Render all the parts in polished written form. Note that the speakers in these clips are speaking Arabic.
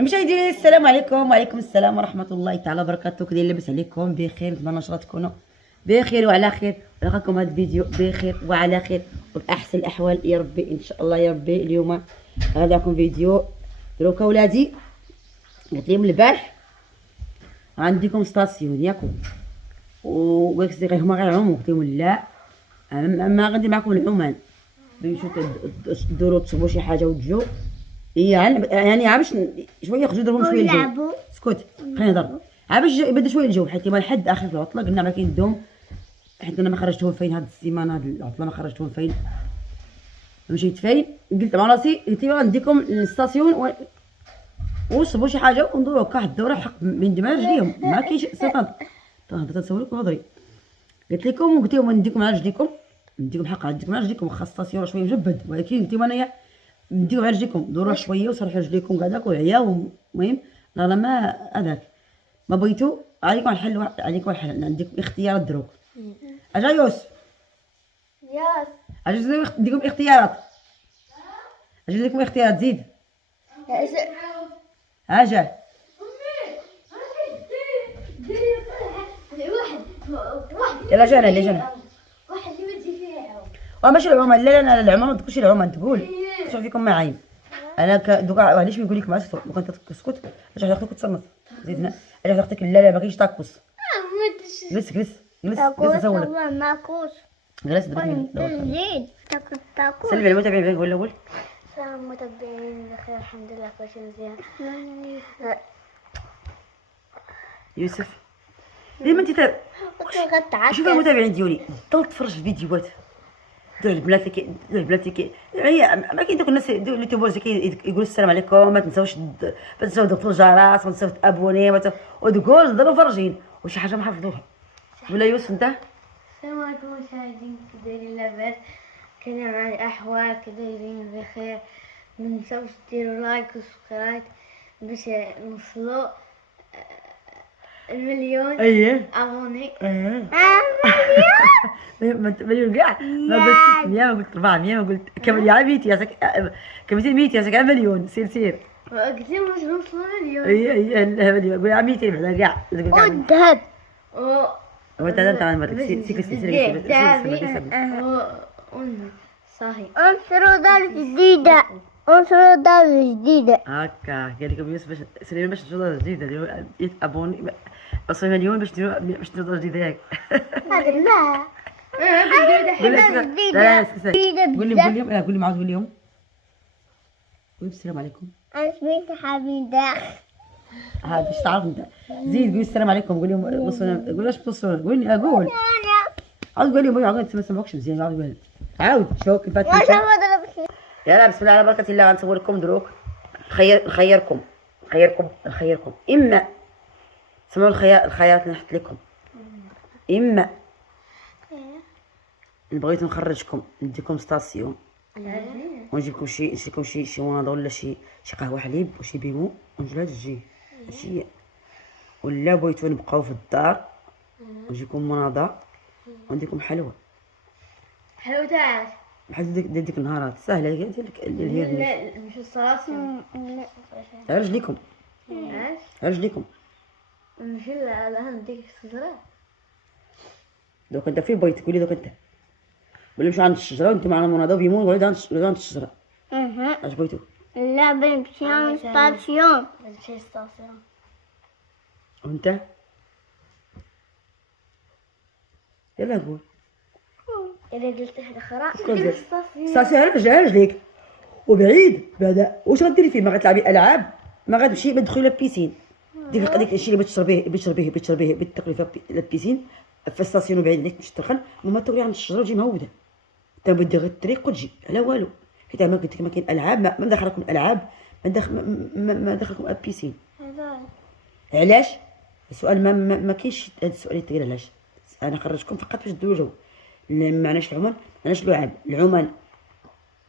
مشاهدينا السلام عليكم وعليكم السلام ورحمه الله تعالى وبركاته. كي لاباس عليكم؟ بخير، نتمنى ان شاء الله تكونوا بخير وعلى خير، ونلقاكم هذا الفيديو بخير وعلى خير وباحسن الاحوال يا ربي ان شاء الله يا ربي. اليوم غادي لكم فيديو دروكا ولادي، قلت لهم البارح غنديكم ستاسيون ياكم وقلت لي هما غيعوموا، قلت لهم لا ما غندير معكم العومان، بغيتو تدوروا تشربوا شي حاجه وتجوا يعني عا شويه يخرجوا يضربوا شويه الجو. اسكت خلينا نهضر، عا باش يبدا شويه الجو، حيت لحد اخر العطله قلنا ما كاين الدوم، حيت انا ما خرجتهم فين هاد السيمانه، هاد العطله ما خرجتهم فين، مشيت فين قلت مع راسي، قلت لهم غنديكم للستاسيون وشربوا شي حاجه وندوروا هكا واحد الدوره حق من جمال رجليهم، ما كاينش سيطان تنسولك وهضري. قلت لكم وقلت لهم نديكم على رجليكم، نديكم حق نديكم على رجليكم، واخا الستاسيون شويه مجبد، ولكن قلت لهم انايا نديو على رجليكم، دوروا شويه وصرحوا رجليكم كاع داك وعياو. المهم لا ما هذاك ما بغيتو، عليكم الحل، عليكم الحل، عندكم اختيارات دروك. اجا يوسف ياس اجا نديكم اختيارات، اجا نديكم اختيارات زيد اجا يلا جانا اللي جانا واحد اللي ما تجي فيها وماشي العمان، لا لا العمان ما تقولش العمان، تقول شوف فيكم ما عاين انا دوكا علاش بنقول لك ما تسكت، لو كنت تسكت اش غادي تصنت زيدنا، اش غادي اختك لا ما كاينش تاكوس. جلس جلس جلس جلس نسولك، ماكوش جلس دابا زيد تاكل. سلمي على المتابعين بغيت نقول الاول. السلام متابعين بخير الحمد لله كل شيء مزيان. يوسف ديما انت كنت غتعكس شوف المتابعين ديالي ضل تفرج في الفيديوهات دول البنات يعني ما كاين دوك الناس اللي تيبوز يقولوا السلام عليكم، ما تنساوش تضغطوا الجرس، ما تنساوش تابوني وتقول ضلوا فرجين وشي حاجه ما حفظوها. ولا يوسف انت السلام عليكم مشاهدين، كي دايرين لاباس؟ كاين معايا الاحوال، كي دايرين بخير؟ ما تنساوش ديروا لايك وسبسكرايب باش نوصلوا المليون ابوني. مليون كاع ما قلت 100 ما قلت 400 ما قلت كمل على 100 ياسك، كملتي 100 ياسك على مليون. سير قلت لهم باش نوصلوا المليون. هي مليون، قول على 200 بعدا كاع والذهب وانت صحيح. انشروا دار جديدة، انشروا دار جديدة. هكا قال لكم يوسف باش سليمان باش تشوفوا دار جديده، ابوني وصل مليون باش تشوفوا دار جديده ياك. هذا لا قول لي معاود قول لهم قول السلام عليكم. انا سميت حميدة. هذا ايش تعرف انت؟ زيد قول السلام عليكم، قول لهم وصلنا، قول ايش توصلوا، قول لي اقول عاود قول لهم، عاود ما سمعوكش مزيان، عاود قول عاود شوف كيف يلا. بسم الله على بركه الله، غنصور لكم دروك نخيركم اما سمعوا الخيارات اللي نحط لكم، اما بغيتو نخرجكم نديكم ستاسيون ونجيب لكم شي وناضه ولا شي قهوه حليب وشي بيمو ونجيب هاد الجي ماشي، ولا بغيتو نبقاو في الدار ونجيكم مناضه ونديكم حلوه تاعك بحال ديك النهارات ساهله ديالك اللي هي لا مش الصراصة. على رجليكم على رجليكم ماشي لا نديك الشجرة. دوك انت فين بغيت تقولي؟ دوك انت ولا نمشيو عند الشجره وانت معنا مناضه وبيمون، ولا عند الشجره؟ اش بغيتو؟ لا بنمشي عند ستاسيون. وانت يلا قول. إذا قلت واحدة أخرى ستاسيون على رجليك وبعيد بعدا. واش غديري فيه؟ ما غتلعبي العاب، ما غتمشي ما تدخلي للبيسين، ديك الشيء اللي بتشربيه بتاكلي فيها البيسين في الستاسيون بعيد عليك تمشي تدخل، ما تروحي عند الشجره وتجي مهوده، انت بدي غير الطريق وتجي على والو، حيت ما قلت لك ما كاين العاب، ما دخلكم الالعاب، ما دخلكم البيسين. علاش السؤال ما كاينش هذا السؤال يتقال علاش؟ انا خرجتكم فقط باش ديروا جو، معناش العمان، معناش اللعاب، العمان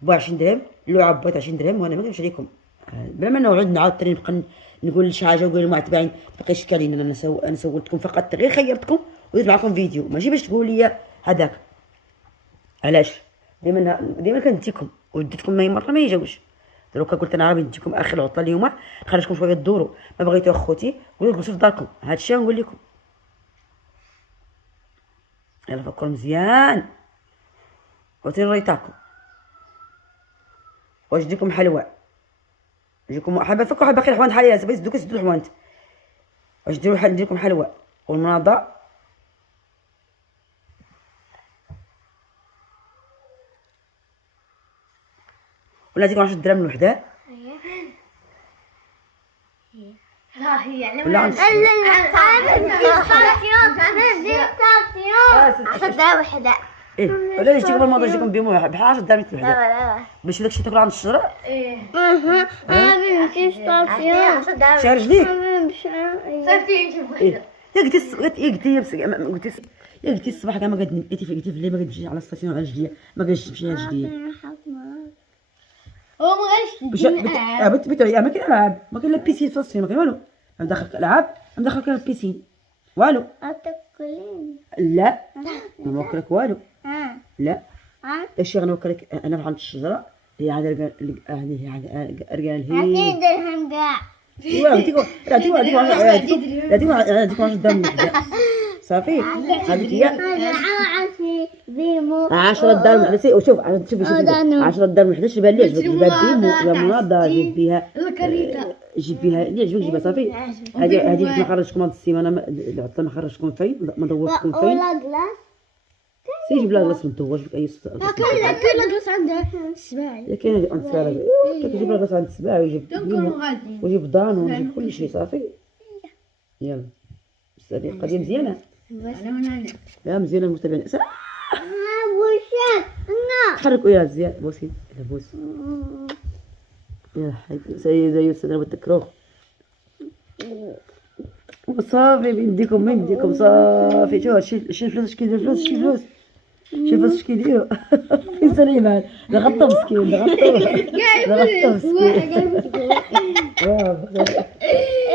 ب 20 درهم، اللعاب ب 20 درهم، وانا ما نكذبش عليكم بلا ما نقعد نعاود تاني نبقى نقول شي حاجه ونقول المتابعين تبقاي شكالين. انا سولتكم فقط غير خيرتكم ودرت معكم فيديو، ماشي باش تقول لي هذاك. علاش ديما كنديكم وديتكم مره ما يجاوش، دروكا قلت انا غادي نديكم اخر العطله اليوم، نخرجكم شويه تدوروا. ما بغيتو اخوتي قلت جلسوا في داركم، هادشي غنقول لكم. يلا فكروا مزيان عطيني الراي تاعكم. واش نديركم حلوى؟ نجيكم حابه فكروا حابه باقي الحوانت حاليا بس دوك سدوا الحوانت. واش نديركم حلوى والمناضه ولا نديركم 10 درهم الوحده ها هي على ولا عند وحده. ايه ولا نجيكم الموضوع نجيكم بهم بحال 10 درهم الوحده لا باش داكشي تاكل عند الشجره. ايه انا بنمشي ستاسيون شي رجليك صافي نشوف ايه يا قلتي الصباح كاع ما قلتي في الليل ما قدتش على الستاسيون على رجليا ما قدتش تمشي على رجليا هو ما غاديش باش ما كاين العاب ما كاين لا بيسين في الصين ما كاين والو. مدخلك العاب مدخلك البيسين والو. أتاكلين لا ما نوكلك والو. لا اش غنوكلك انا عند الشجره هي عاد هذه عاد رجال هي درهم كاع عطيكم 10 درهم صافي هذيك هي 10 درهم وحده. وشوف شوفي 10 درهم وحده شبه لي عجبك جيبها بيمو يا مناضه جيب بها جيب بها اللي عجبك جيبها صافي. هذه ما خرجتكم هذه السيمانه العطله ما خرجتكم فين ما دورتكم فين. ولا كلاس سي جيب لها غلاس من واش بك اي كاين كلاس عندها السباعي يا كاين عند السباع كتجيب لها غلاس عند السباع ويجيب بيمو ويجيب دانون ويجيب كل شيء صافي. يلا صافي قضيه مزيانه يا مزيانه المتابعين. حركوا يا زياد بوسي لا بوس يا حي سيدة يوسف انا بتكروه وصافي بيديكم صافي. شوف شي الفلوس كيديروا فلوس شي فلوس كيديروا في سليمان لغطوا مسكين لغطوا مسكين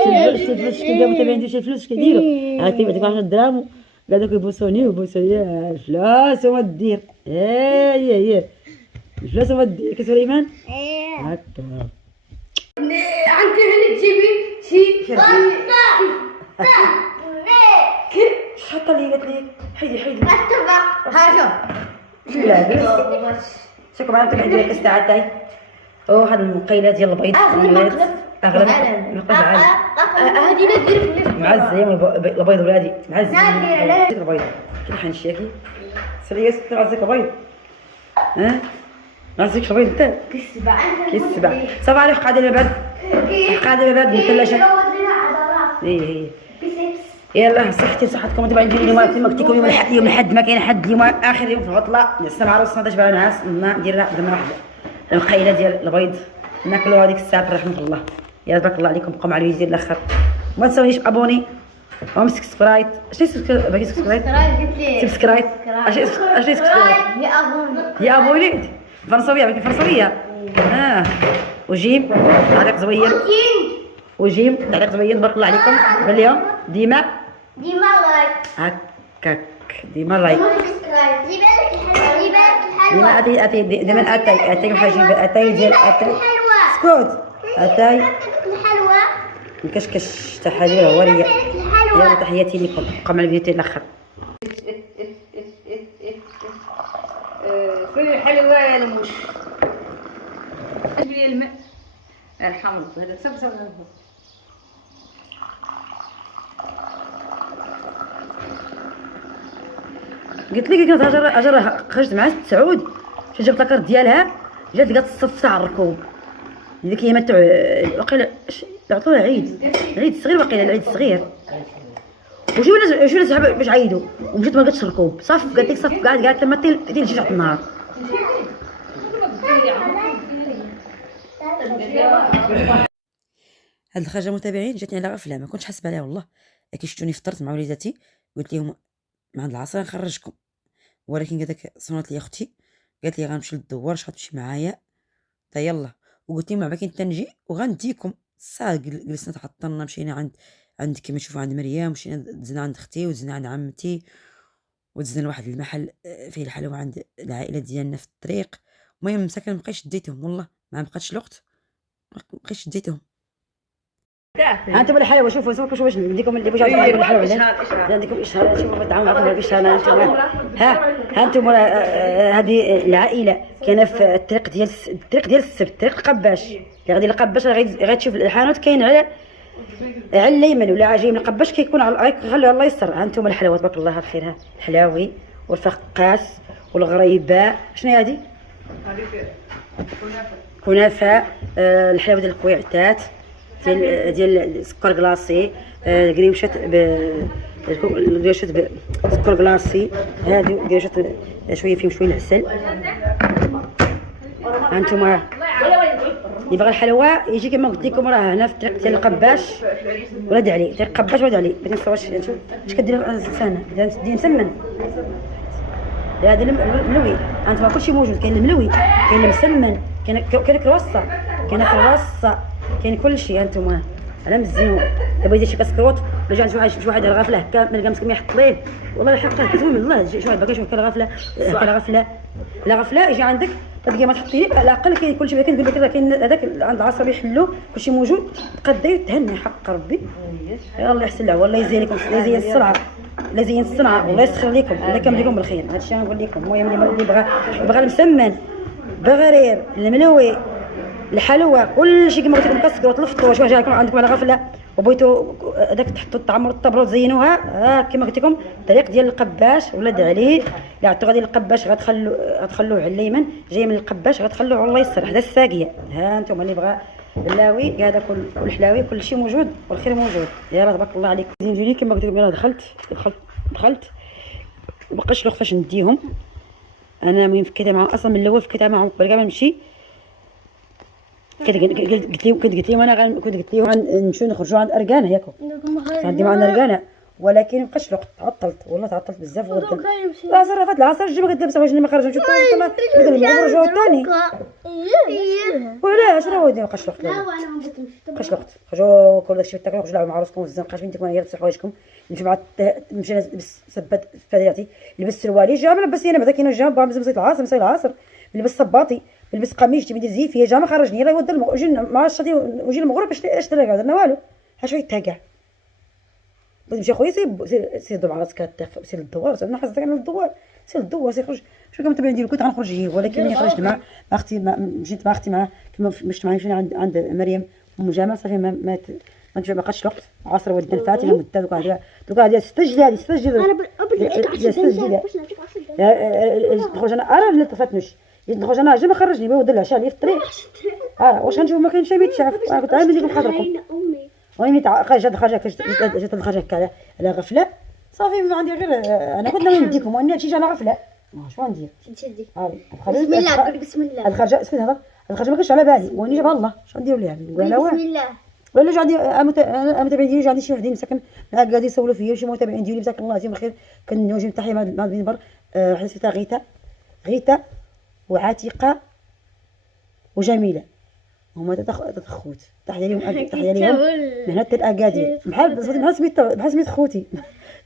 شي الفلوس كيديروا متابعين شي الفلوس كيديروا عرفتي بعطيك 10 دراهم قاعدوك يبوسوني يا الفلوس وما دير هي الفلوس وما دير كسليمان هكا عنك هنا تجيبي شي حتى اللي قالت لي حيدي التبع ها لا شكو معاك تبعدي لك الساعه تاعي هاد المقيله ديال البيض اغلب مقلب العالم هذه ندير في النص معزه يوم البيض ولادي معزه البيض كي حنشيكي سريس تعزك البيض ها نعزك البيض انت كي السبع صافي عليك قاعده الباب من الثلاجه هي يلا صحتي صحتكم تبع ندير اليوم تمكتكم يوم الحد ما كاين حد اليوم اخر يوم في العطله نعسنا مع راسنا تبع نعاس ندير درنا واحده المقيله ديال البيض ناكلوا هذيك الساعه برحمه الله. يا تبارك الله عليكم بقوا مع الفيديو ديال الاخر ما تنساونيش ابوني سبسكرايب باقي سبسكرايب اشني سبسكرايب يا ابوني فرنساويه باقي فرنساويه وجيم تعليق زوين تعليق زوين تبارك الله عليكم قال لهم ديما لايك هكاك ديما لايك ديما ديما اتاي حاجه اتاي ديال اتاي سكوت اتاي الحلوى نكشكش تاع حاجه هوريه. يلا تحياتي لكم بقوا مع الفيديو تاع الاخر. كل الحلوى يا لموش اش بيا الماء الحمض هذا صف قلت لك كانت هاجر خرجت مع سعود جابت لاكارت ديالها جات لقات الصف تاع الركوب ديك هي ما تاع واقيلا عطوها عيد صغير واقيلا العيد الصغير وشو الناس باش عيدوا ومشيت ما لقيتش الركوب صف قالت لك صف قاعد لما تيجي تجي النهار. هاد الخرجه متابعين جاتني على غفله ما كنتش حاسبه عليها والله. كي شفتوني فطرت مع وليداتي قلت لهم مع العصر نخرجكم ولكن هذاك صونات لي اختي قالت لي غنمشي للدوار شحال تمشي معايا تا يلا وقلت لهم ما كاين تنجي وغنديكم الساعه جلسنا تحطنا مشينا عند كما تشوفوا عند مريم مشينا دزنا عند اختي ودزنا عند عمتي ودزنا لواحد المحل فيه الحلوى عند العائله ديالنا في الطريق. المهم مساكن مابقيتش ديتهم والله ما بقاتش الوقت بقيت شديتهم. ها انتم الحلاوه شوفوا واش نديكم اللي بغيتو عندكم الحلاوه عندكم اشهار. شوفوا تعاونوا معكم الاشهار. ها انتم هذه العائله كاينه في الطريق ديال السبت، طريق القباش. اللي غادي للقباش غتشوف الحانوت كاين على اليمين، ولا جاي من القباش كيكون خلوها الله يسر. ها انتم الحلاوه تبارك الله الخير. ها الحلاوي والفقاس والغريبه. شنو هي هذه؟ كنافه. الحلاوه ديال الكويعتات ديال السكر كلاصي. القريوشات بسكر كلاصي. هادو قريوشات شويه فيهم شويه العسل. هانتوما اللي باغي الحلوى يجي كما قلت لكم راه هنا في الطريق ديال القباش ولاد علي. طريق القباش ولاد علي. بغيتي نصور واش كدير سنه ديال مسمن. هذا الملوي. هانتوما كلشي موجود. كاين الملوي، كاين المسمن، كاين كرواسه، كاين كلشي. هانتوما على مزينو. دابا يدير شي كاسكروط ولا جا شي واحد الغفله هكا ما لقى مسكين يحط ليه. والله الحق كتزوين الله. شي واحد باغي يشوف الغفله يجي عندك تلقى ما تحطي على الاقل. كاين كلشي. كنقول لك راه كاين هذاك عند العصر يحلو كلشي موجود. تقداي تهني حق ربي. يا الله يحسن العوا. الله يزين لكم، يزين الصنعه، الله يزين الصنعه، والله يسخر لكم. الله كامل لكم بالخير. هذا الشيء نقول لكم. المهم اللي بغى المسمن بغرير الملوي الحلوى كلشي كما قلت لكم كسكروط الفطور. واش جا لكم عندكم على غفله وبغيتوا هذاك تحطوا الطعمر الطبله وتزينوها. كما قلت لكم الطريق ديال القباش ولاد علي. اللي عطوا غادي للقباش غتخلوه على اليمين، جاي من القباش غتخلوه الله يسر حدا الساقيه. ها انتم اللي بغى اللاوي هذا كل حلاوي كلشي موجود والخير موجود. يا تبارك الله عليكم. زين كما قلت لكم انا دخلت مبقاش لوق فاش نديهم. انا مهم فكيتها معهم اصلا من الاول. فكيتها معهم قبل كاع ما نمشي. قلت لهم انا كنت قلت لهم نمشيو نخرجوا عند اركانه ياكم. عندي معنا اركانه ولكن مابقاش الوقت. تعطلت بزاف. العصر فات العصر جيب كتلبس واش ما خرج نشوف نرجعوا ثاني. ولا شنو هو مابقاش الوقت. مابقاش الوقت. خرجوا كل داكشي تاكلوا خرجوا لعبوا مع راسكم في الزنقه. بنتكم هي لبسوا حوايجكم. نمشي مع نلبس سبات فدياتي. لبس سروالي جا لبس انا بعدا كاين جا مزيت العصر نلبس صباطي نلبس قميص تبي ندير زيت فيها جا ما خرجني. راه يود مع الشاطي وجي المغرب باش اشتري كاع درنا والو. ها شويه تاكع بغيت نمشي خويا سير دو مع راسك سير للدوار. انا حاسه انا للدوار. سير للدوار سير خرج. شو كنت تبع ندير كنت غنخرج هي ولكن ملي خرجت مع اختي مشيت مع اختي مع كما مشيت معايا عند مريم ام جامع صافي ما بقاش الوقت. عصر ودنا الفاتحه مده دوكا هذه استجدي انا نخرج انا لا طفتنيش نخرج انا جا ما خرجني ما ود العشاء لي في الطريق. واش غنشوف ما كاينش ما يتشاف. قلت غير ندير خاطركم. المهم جات الخرجه على غفله صافي. ما عندي غير انا كنت ناوي نديكم وانا هادشي جا على غفله. شنو ندير؟ ندير بسم الله. قول بسم الله. الخرجه اسكت هذا الخرجه ما كانش على بالي واني جابها الله. شنو نديروا ليها؟ نقول لها بسم الله. ولا جا عندي متابعين ديالي. جا عندي شي وحدين ساكن قاعدين يسولوا فيا شي متابعين ديالي مساك الله يجزيهم الخير. كنوجه تحيه مع المنبر. حيت سميتها غيتا وعاتقه وجميله. هما تلات خوت. تحيه لهم من هنا الاكادير بحال سميت خوتي.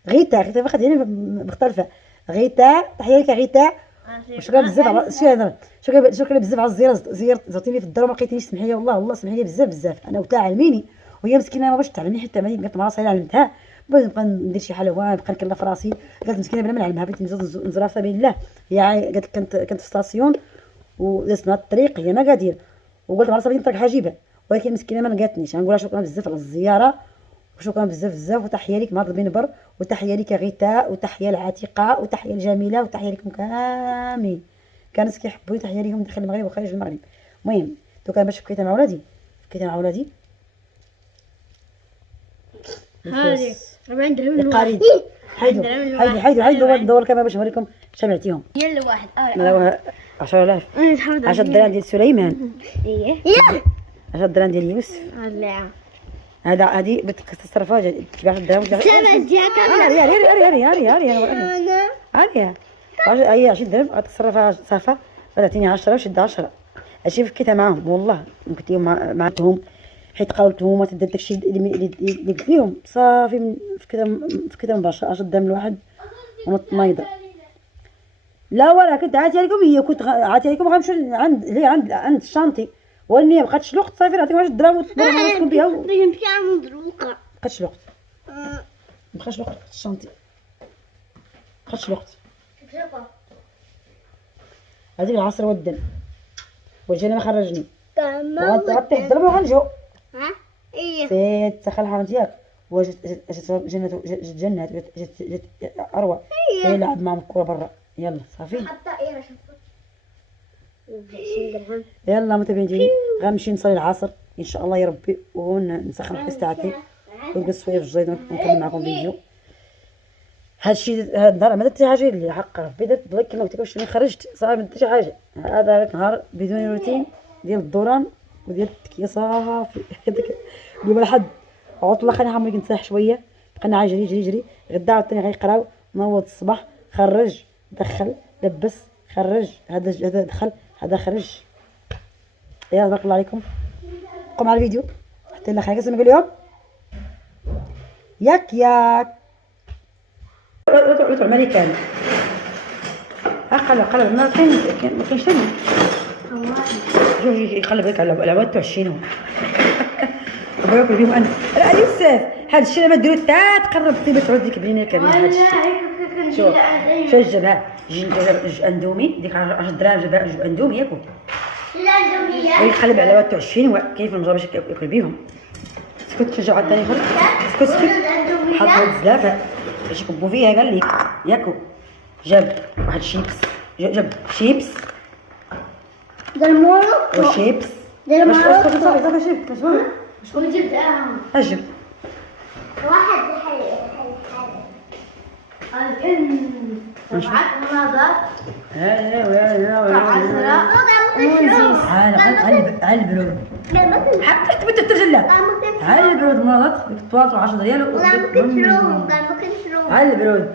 غيتا فقط يعني مختلفه. غيتا تحيه لك غيتا. شكرا بزاف شكرا بزاف على الزياره زرتيني في الدار وما لقيتنيش. سمحي لي والله سمحي لي بزاف. انا وتا علميني وهي مسكينه ما باش تعلمني حتى ما قالت مع راسها علمتها. بغيت نبقى ندير شي حلوى نبقى نكلف في راسي. قالت مسكينه بلا ما نعلمها بغيت نزرها في سبيل الله. هي قالت كنت في ستاسيون ودازت مع الطريق هي ما قادير وقلت مع راسها بغيت نطرق حاجيبه ولكن مسكينه ما لقاتنيش. غنقولها شكرا بزاف على الزياره وشكرا بزاف وتحيه لك مع المنبر وتحيه لك غيتاء وتحيه لعاتقه وتحيه لجميله وتحيه لكم كاملين. كانت كيحبوني. تحيه ليهم داخل المغرب وخارج المغرب. المهم دوكا باش بقيت مع ولادي هادي 40 درهم القريب. حيدوا ندور الكاميرا باش نوريكم شمعتيهم. يلا واحد 10000 10 دراهم ديال سليمان. 10 دراهم ديال يوسف. هذه بتصرفها تبيع 10 دراهم هي 20 درهم غتصرفها صافا. تعطيني 10 وشد 10. هادشي فكيتها معاهم والله. قلت لهم معتهم حيت قاولتهم ما تدير داكشي اللي قلت لهم صافي. فكيتها مباشره 10 درهم لواحد ونط نايضه. لا ولا كنت عاتيه لكم. هي كنت عاتيه لكم غنمشيو عند الشانطي وني مابقاتش الوقت صافي نعطيك واحد الدراهم وتسكن بها نمشي على مدروكة. مابقاتش الوقت مابقاش الوقت الشانتي مابقاتش الوقت هذيك العصر ودن وجاني ما خرجني غطيح الضربة وغنجو ها؟ ايه. سيت سخل الحرام ديالك وجت جنات جت اروى سي لعب معهم الكورة برا يلا صافي حتى ايه يلا متابعين ديالي غنمشي نصلي العصر ان شاء الله يا ربي ونسخن الحس تاعتي ونجلس شويه في الجريده ونكمل معكم فيديو. هادشي هاد النهار ما درت حاجه اللي حق ربي درت بغيت كما قلت لكم واش خرجت صافي ما درت حاجه. هذا نهار بدون روتين ديال الدوران وديال التكيه صافي اليوم الحد عطله خليني نحمل نسرح شويه بقينا جري جري جري غدا عاوتاني غيقراو نوض الصباح خرج دخل لبس خرج هذا دخل هذا خرج. يلا بارك الله عليكم بقوا مع الفيديو حتى الا خير نقول لهم ياك رجعوا الملكان قلب النار كاين ما كاينش ثاني جوج يقلب هيك على العواد تاع الشينو وباكل فيهم انا لا يوسف هذا الشيء ما ديرو حتى تقرب طيبه تعود ديك بنينه كبيره هذا الشيء شوف شوف جابها جوج اندومي ديك 10 دراهم جابها جوج اندومي ياكل ويقلب على العواد تاع الشينو كيف المجرب باش ياكل بيهم. سكت شجع عاد ثاني يخرج سكت حط هاد الزلافه باش يكبوا فيها قال لك ياكل جاب واحد شيبس جاب شيبس درمورو وشيبس درمورو صافي شيبس شكون جبت اجب واحد سبعة مناظر على البرود حتى تبدا الترجلة على البرود مرات بتطوات 10 ريال على البرود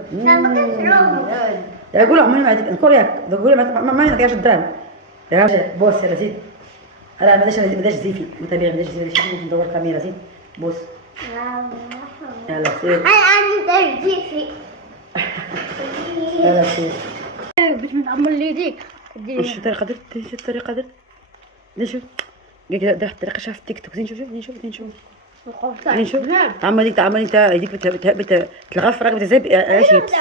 يقول عمري ما عندك نقول ياك نقول ما عندك 10 دراهم يا بوس يا زيد انا ما داش زيفي متابع ما داش زيفي شنو ندور كاميرا زيد بوس يلا سير انا زيفي يلا سير باش نعمل لي يديك واش الطريقه درت نشوف قالك الطريقه شاف في التيك توك نشوف تعمل انت هذيك بتلغف راك بتزيب شيبس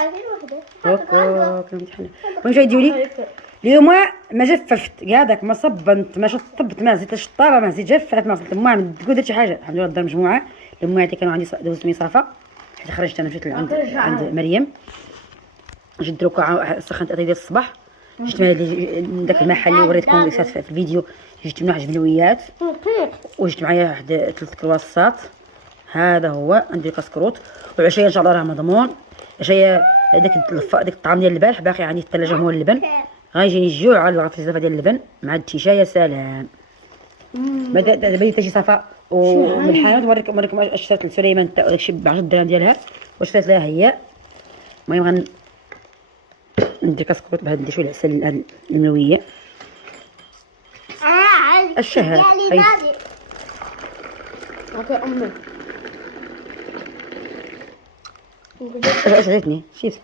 هكا كنمتحن واش غيديروا لي اليوم ما جففت هذاك ما صبنت ما شطبت ما زيت الشطاره ما زيت جفات ما صبت المهم تقول درت شي حاجه الحمد لله دار مجموعه المجموعه كانوا عندي دوزت مصافه حيت خرجت انا مشيت عند مريم جيت دروكا سخنت اتاي ديال الصباح جيت من داك المحل اللي وريتكم في الفيديو جيت من واحد البلويات وجيت معايا واحد 3 كرواسات هذا هو عندي كاسكروت والعشيه ان شاء الله راه مضمون عشيه داك الطعام ديال البارح باقي عندي في الثلاجه هو اللبن غيجيني الجوع على الغرفه ديال اللبن مع التيشه يا سلام بدا بيت شي صفاء ومن الحانوت نوريكم اش شرات لسليمان داكشي ب 10 دراهم ديالها واش شرات لها هي. المهم ندير كاسكروت بهاد ندير شويه العسل الملويه الشهر اوكي امي اش عجبتني شيف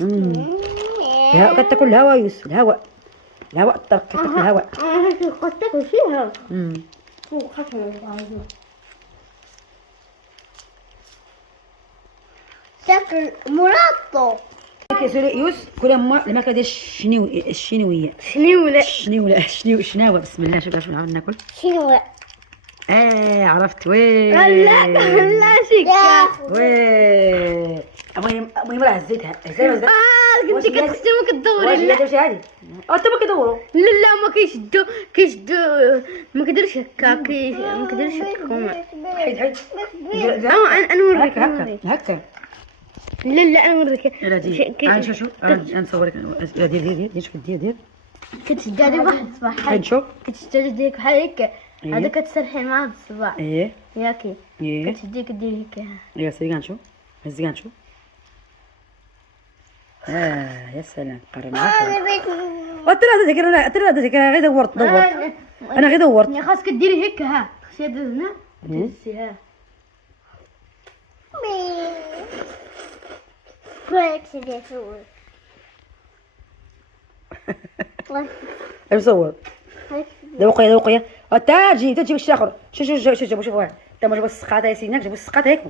الهواء كتاكل الهواء يوسف الهواء الطرق كتاكل الهواء قد تاكل فيها تاكل مرطب كيسولي يوسف كل الماكله ديال الشنويه الشناوه بسم الله شوف نعاود ناكل شنو عرفت وي لا شكا وي المهم راه هزيتها قلت لك ما كدوري واش درتي هادي انت ما كيدوروا لا ما كيشدوا ما كيديرش هكا ما كيديرش هكا حيد انا نوريك هكا لا انا نوريك لا دي شوف نصورك دير شوف دير كتشد هذه واحد الصباح حيد شوف كتشد ديك بحال هكا هذا كتسرحي مع هذا الصباح ياكي كتشدي كديري هكا يا سيدي غنشوف هزي غنشوف يا سلام قرب معاك ترى غير دورت انا غير دورت يا خاصك ديري هكا ها خصي هذا هنا تهزيها كويس ديال مصور ذوقي ذوقي تاجي تجيب الشيء اخر شوف جابوا واحد تا جابوا السقاطه يا سيدنا جابوا السقاطه هيك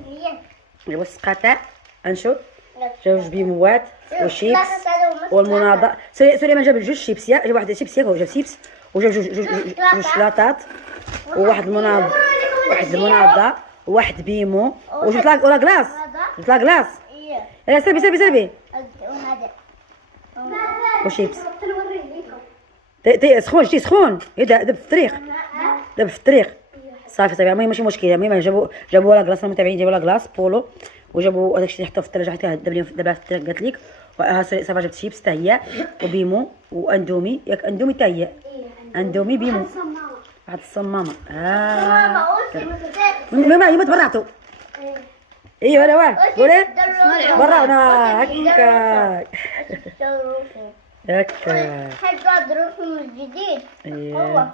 جابوا السقاطه انشوف جابوا بيموات وشيبس والمناضه سليمان جاب جوج شيبسيا جاب واحد شيبسيا هو جاب شيبس وجاب جوج شلاطات وواحد المناضه وواحد بيمو وجبت لا كلاص جبت لا كلاص يلا سلبي وشيبس سخون شتي سخون دب في الطريق صافي المهم ماشي مشكله المهم جابوا لا كلاص المتابعين جابوا لا كلاص بولو وجابوا هذاك الشيء اللي حطوه في الثلاجه حتى دابا في الطريق قالت لك صافي جبت شيبس حتى هي وبيمو واندومي ياك اندومي حتى هي اندومي بيمو واحد الصمامه المهم تبرعتوا ايوا انا واه قولي برعنا هكا حاجة ظروفهم الجديد هو